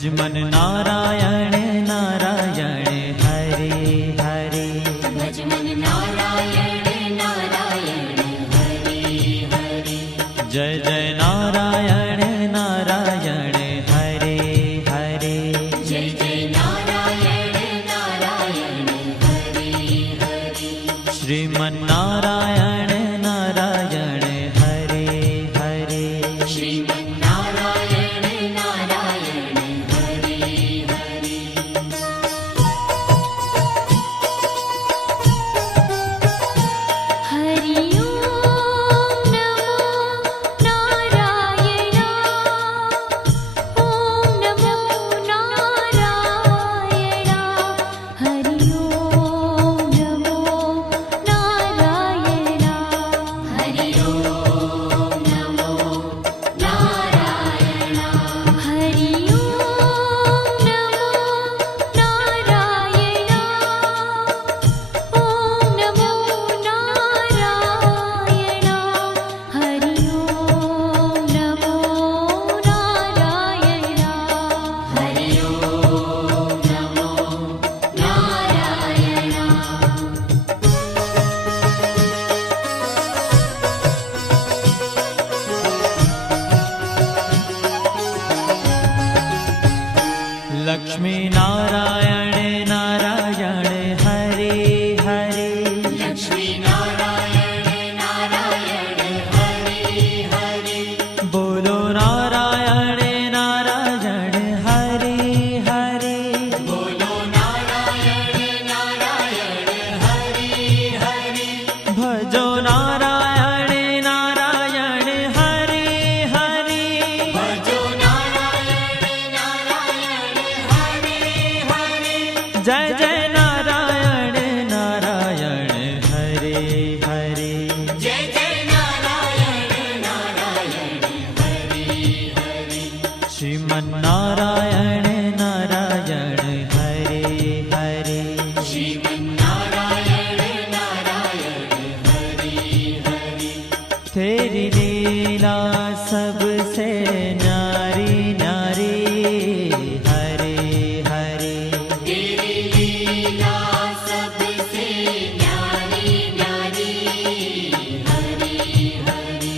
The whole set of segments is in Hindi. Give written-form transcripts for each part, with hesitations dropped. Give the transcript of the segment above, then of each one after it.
भज मन नारायण नारायण हरे हरे। भज मन नारायण नारायण हरे हरे। जय जय नारायण नारायण हरे हरे। जय जय नारायण नारायण हरे हरे। श्रीमन नारायण नारायण हरे हरे। श्रीमन नारायण नारायण हरे हरे। हरि ओम नमो नारायण। ओम नमो नारायण। हरि ओम नमो नारायण। हरि ओम नमो नारायण। हरि ओम नमो नारायण। ओम नमो नारायण। हरि ओम नमो नारायण। हरि ओम नमो नारायण। लक्ष्मी नारायण नारायण हरे हरे। लक्ष्मी नारायण नारायण हरे हरे। बोलो नारायण नारायण हरे हरे। बोलो नारायण नारायण हरे हरे। भजो नारायण नारायण हरे हरे। भजो नारायण नारायण हरे हरे। जय जय नारायण नारायण हरे हरे। जय जय नारायण नारायण हरे हरे। श्रीमन नारायण नारायण हरे हरे। श्रीमन नारायण नारायण हरे हरे। तेरी लीला सबसे न्यारी न्यारी हरे हरे। तेरी लीला सबसे न्यारी न्यारी हरे हरे।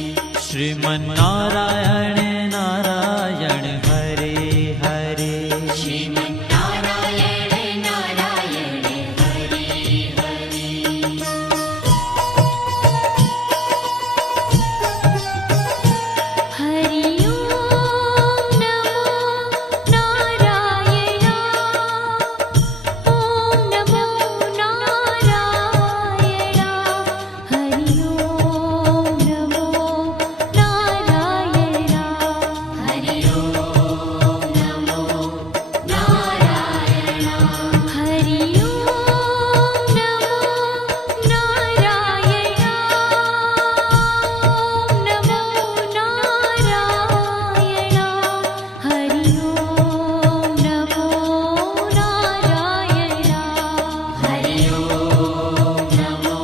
श्रीमन नारायण नारायण हरे हरे। श्रीमन नारायण नारायण हरे हरे। हरि ओम नमो नारायण। ओम नमो नारायण। हरि ओम नमो नारायण। हरि ओम नमो नारायण। हरि ओम नमो नारायण। ओम नमो नारायण। हरि ओम नमो नारायण। हरि ओम नमो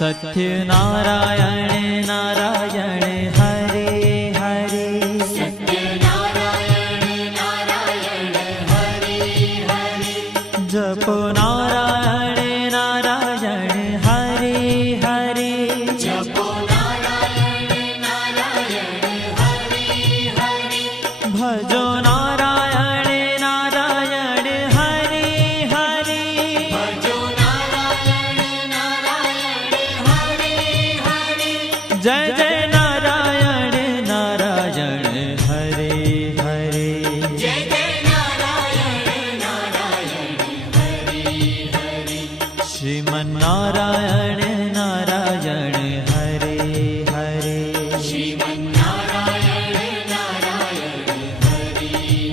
सत्य नारायण नारायण हरे हरे। सत्य नारायण नारायण हरे हरे। जपो नारायण नारायण हरे हरे। जपो नारायण नारायण हरे हरे। भजो नारायण नारायण हरे हरे। भजो नारायण नारायण हरे हरे। जय जय नारायण नारायण हरे हरे। जय जय नारायण नारायण हरे हरे। श्रीमन नारायण नारायण हरे हरे। श्रीमन नारायण नारायण हरे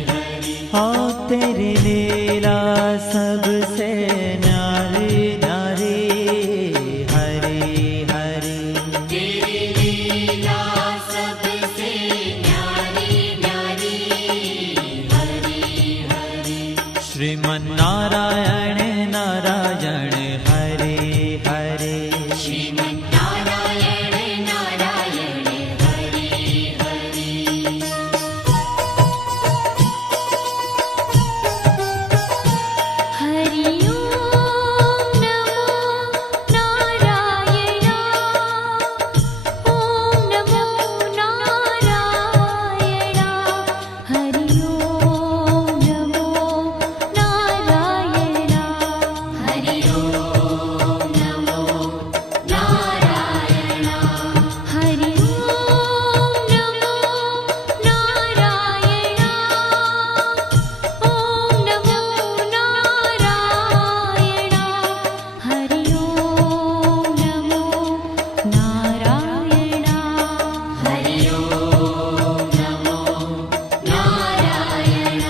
हरे। हाँ तेरी लीला सबसे न्यारी न्यारी हरे हरे। तेरी लीला सबसे न्यारी न्यारी हरे हरे। श्रीमन श्रीमन्नारायण नारायण हरे हरे श्रीमन्नारायण नारायण हरि हरि हरि ओम नमो नारायण ओम नमो नारायण हरि ओम नमो नारायण हरि ओम नमो नारायण हरि ओम नमो नारायण ओम नमो नारायण हरि ओम नमो नारायण हरि ओम नमो नारायण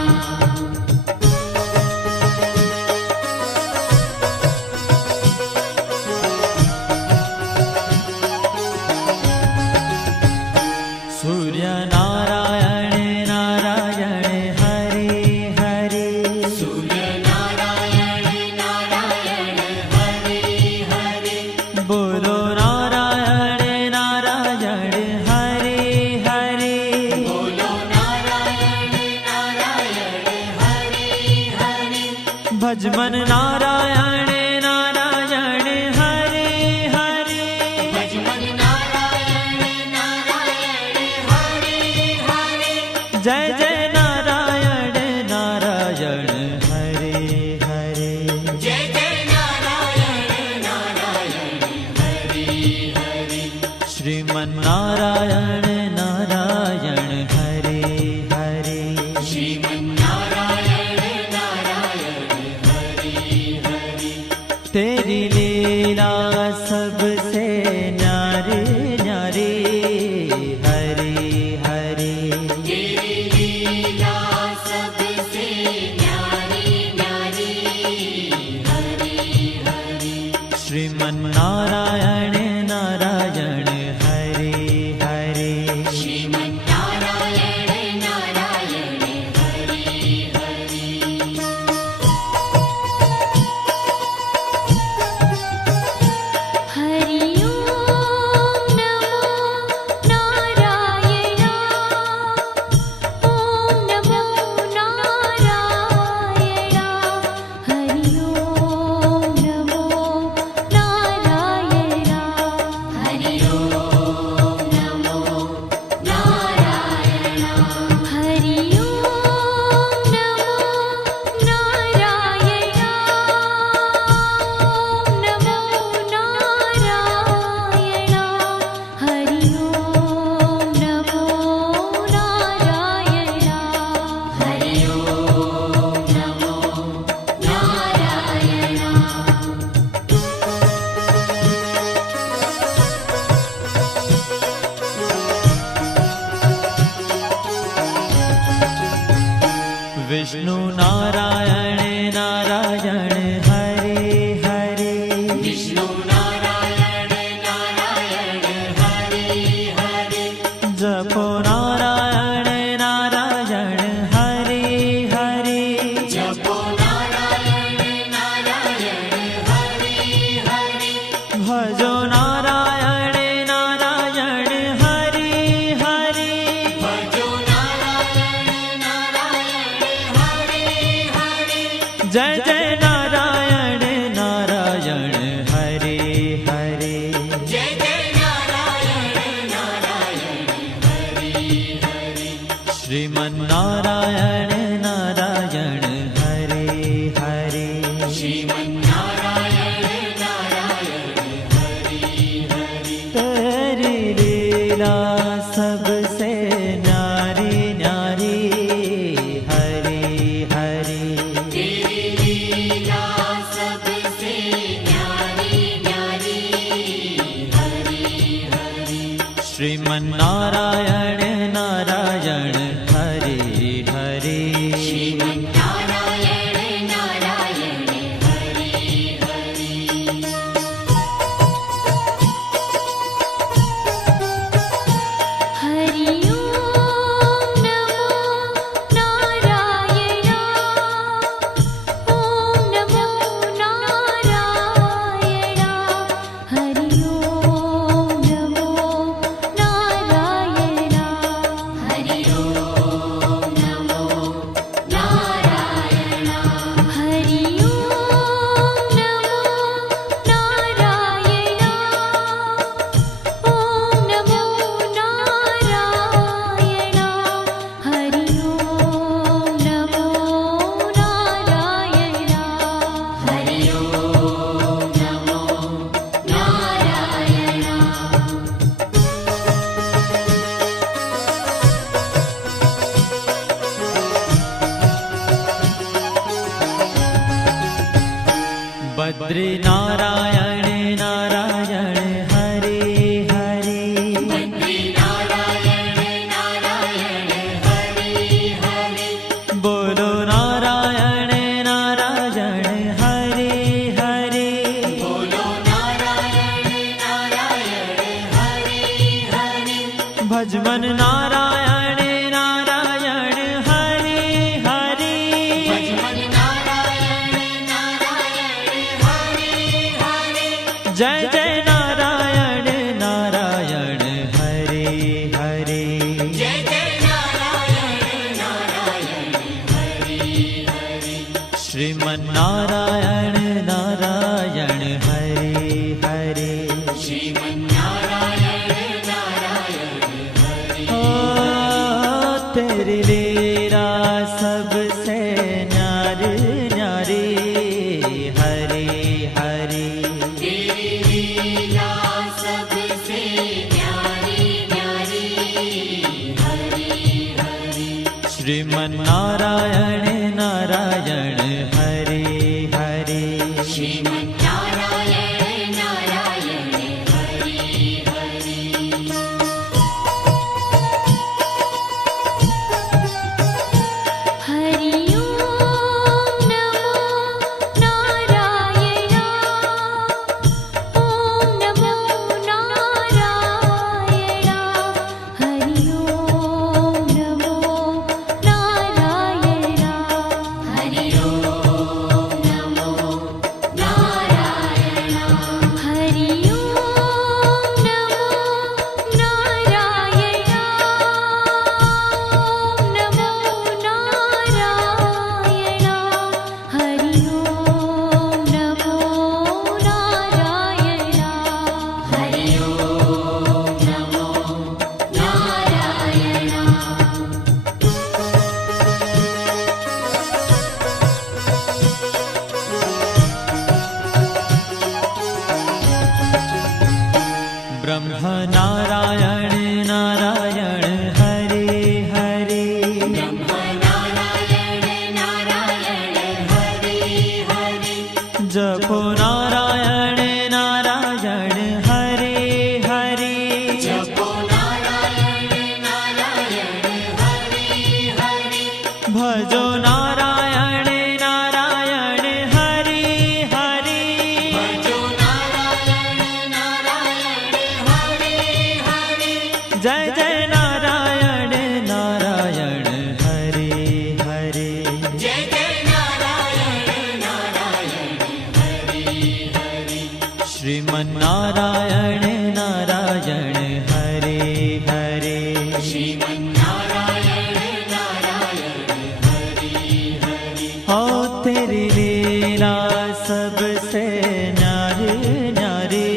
सूर्य नारायण नारायण हरे हरे सूर्य नारायण नारायण हरि हरि बोलो नारायण नारायण हरे हरे बोलो नारायण नारायण हरि हरि भजमन नारायण नारायण हरे हरे भजमन नारायण नारायण हरि हरि जय जय नारायण नारायण हरे हरे जय जय नारायण नारायण हरि हरि श्रीमन्नारायण नारायण हरे हरे श्रीमन्नारायण नारायण हरि हरि तेरी लीला सबसे न्यारी न्यारी हरे हरे तेरी लीला सबसे न्यारी न्यारी हरि हरि श्रीमन्नारायण नारायण हरे हरे श्रीमन्नारायण नारायण हरि हरि हरि ओम नमो नारायण ओम नमो नारायण हरि ओम नमो नारायण हरि ओम नमो नारायण हरि ओम नमो नारायण ओम नमो नारायण हरि ओम नमो नारायण हरि ओम नमो नारायण विष्णु नारायण नारायण हरे हरे विष्णु नारायण नारायण हरि हरि जपो नारायण नारायण हरे हरे जपो नारायण नारायण हरि हरि भजो नारायण नारायण हरे हरे भजो नारायण नारायण हरि हरि जय जय नारायण नारायण हरे हरे जय जय नारायण नारायण हरि हरि श्रीमन्नारायण नारायण हरे हरे श्रीमन्नारायण नारायण हरि हरि तेरी लीला सबसे न्यारी न्यारी हरे हरे तेरी लीला सबसे न्यारी न्यारी हरि हरि श्रीमन्नारायण नारायण हरे हरे बद्री नारायण नारायण हरे हरे बद्री नारायण नारायण हरे हरे बोलो नारायण नारायण हरे हरे बोलो नारायण नारायण हरे हरे भजमन नारायण नारायण हरे हरे भजमन नारायण नारायण हरे हरे जय जय नारायण नारायण हरे हरे जय जय नारायण नारायण हरे हरे श्रीमन नारायण नारायण हरे हरे श्रीमन्नारायण नारायण हरे ओ तेरी लीला सबसे न्यारी न्यारी हरे हरे तेरी लीला सबसे न्यारी न्यारी हरे हरे श्रीमन नारायण नारायण हरे हरे श्रीमन्नारायण नारायण हरे हरे हरि ओम नमो नारायण ओम नमो नारायण हरि ओम नमो नारायण हरि ओम नमो नारायण हरि ओम नमो नारायण ओम नमो नारायण हरि ओम नमो नारायण हरि ओम नमो नारायण ब्रह्म नारायण नारायण हरे हरे ब्रह्म नारायण नारायण हरे हरे जपो नारायण नारायण हरे हरे जपो नारायण नारायण हरे हरे भजो नारायण नारायण हरे हरे भजो नारायण नारायण हरे हरे जय जय नारायण नारायण हरे हरे जय जय नारायण नारायण हरे हरे श्रीमन नारायण नारायण हरे हरे श्रीमन्नारायण नारायण हरे हरे ओ तेरी लीला सबसे न्यारी न्यारी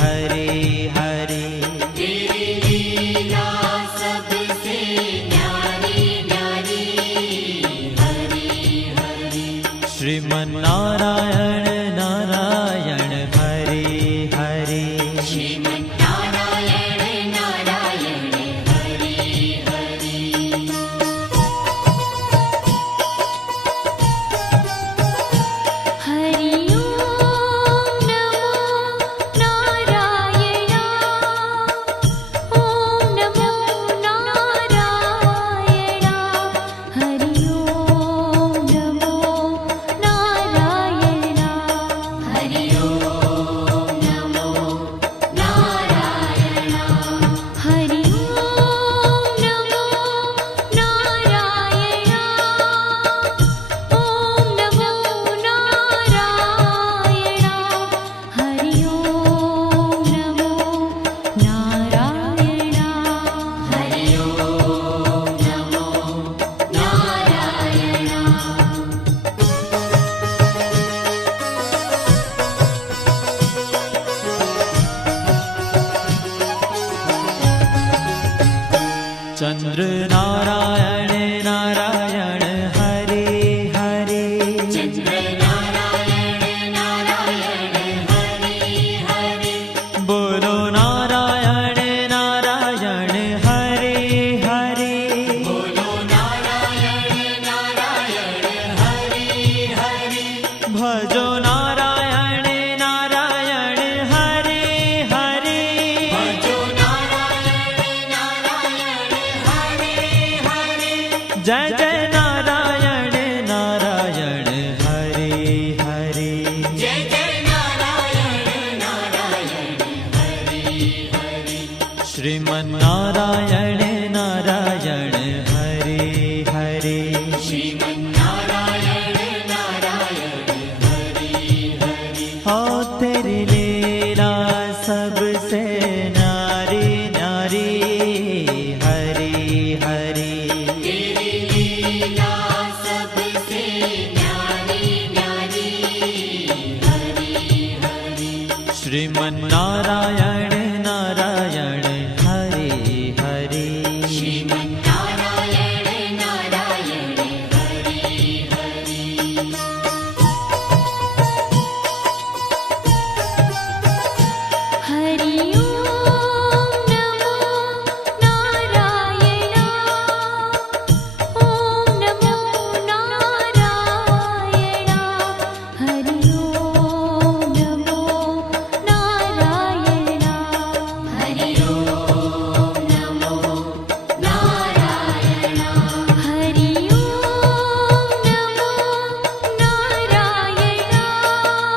हरे हरे तेरी लीला सबसे न्यारी न्यारी हरे हरे श्रीमन नारायण नारायण हरे हरे श्रीमन्नारायण नारायण हरे हरे हरि ओम नमो नारायण ओम नमो नारायण हरि ओम नमो नारायण जय जय नारायण नारायण हरे हरे जय जय नारायण नारायण हरि हरि श्रीमन्नारायण नारायण हरे हरे श्रीमन्नारायण नारायण हरि हरि हो तेरी लीला सबसे न्यारी न्यारी हरी हरी तेरी लीला सबसे न्यारी न्यारी हरि हरि श्रीमन्नारायण नारायण हरे हरे श्रीमन्नारायण नारायण हरि हरि हरि ओम नमो नारायण ओम नमो नारायण हरि ओम नमो नारायण हरि ओम नमो नारायण हरि ओम नमो नारायण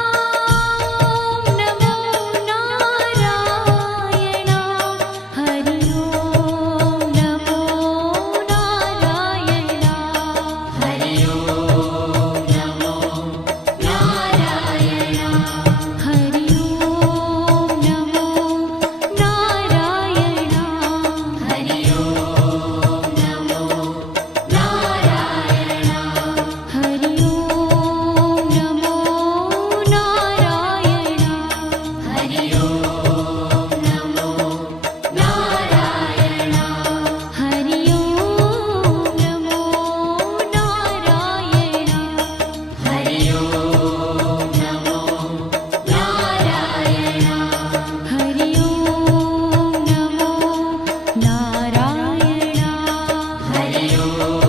ओम नमो नारायण हरि ओम नमो नारायण हरि ओम नमो नारायण हरि ओम नमो नारायण हरि ओम नमो नारायण हरि ओम नमो नारायण हरि ओम नमो नारायण हरि ओम नमो नारायण हरि ओम नमो नारायण हरि ओम नमो नारायण हरि ओम